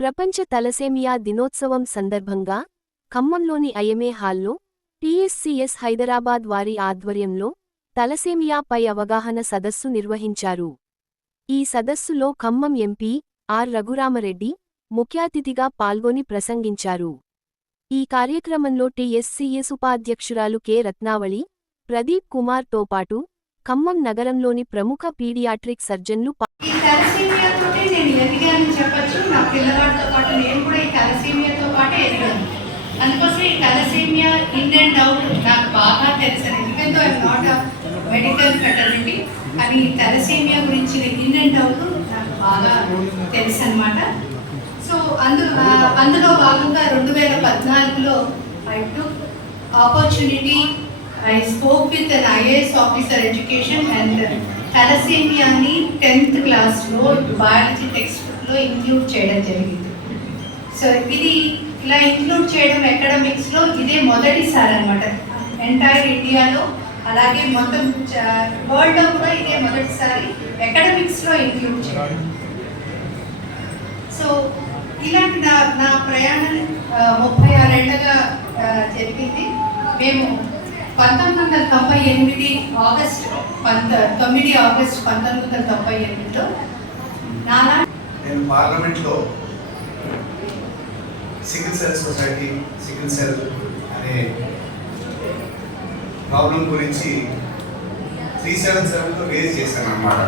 ప్రపంచ తలసేమియా దినోత్సవం సందర్భంగా ఖమ్మంలోని ఐఎంఏ హాల్లో టీఎస్సీఎస్ హైదరాబాద్ వారి ఆధ్వర్యంలో తలసేమియాపై అవగాహన సదస్సు నిర్వహించారు. ఈ సదస్సులో ఖమ్మం ఎంపీ ఆర్ రఘురామరెడ్డి ముఖ్యాతిథిగా పాల్గొని ప్రసంగించారు. ఈ కార్యక్రమంలో టీఎస్సీఎస్ ఉపాధ్యక్షురాలు కె రత్నావళి, ప్రదీప్ కుమార్తో పాటు ఖమ్మం నగరంలోని ప్రముఖ పీడియాట్రిక్ సర్జన్లు ఈ తలసేమియాతోటే నేను ఎదిగానని చెప్పచ్చు. నా పిల్లవాడితో పాటు నేను కూడా ఈ తలసేమియాతో పాటే ఎదిగాను. అందుకోసం ఈ తలసేమియా ఇన్ అండ్ అవుట్ నాకు బాగా తెలుసు. ఎందుకంటే I'm not a medical fraternity, కానీ ఈ తలసేమియా గురించి ఇన్ అండ్ అవుట్ నాకు బాగా తెలుసు అనమాట. సో అందులో భాగంగా 2014లో I took opportunity. I spoke with an IAS officer education and thalassemia-ni 10th class లో బయాలజీ టెక్స్ట్ బుక్లో ఇంక్లూడ్ చేయడం జరిగింది. సో ఇది ఇలా ఇంక్లూడ్ చేయడం అకాడమిక్స్లో ఇదే మొదటిసారి అనమాట ఎంటైర్ ఇండియాలో, అలాగే మొత్తం వరల్డ్లో కూడా ఇదే మొదటిసారి అకాడమిక్స్లో ఇంక్లూడ్ చేయడం. సో ఇలాంటి నా ప్రయాణం 36 ఏళ్ళగా జరిగింది. మేము 1998 ఆగస్ట్ 1998లో నేను పార్లమెంట్లో sickle cell society, sickle cell అనే ప్రాబ్లం గురించి 377లో రేజ్ చేశాను అన్నమాట.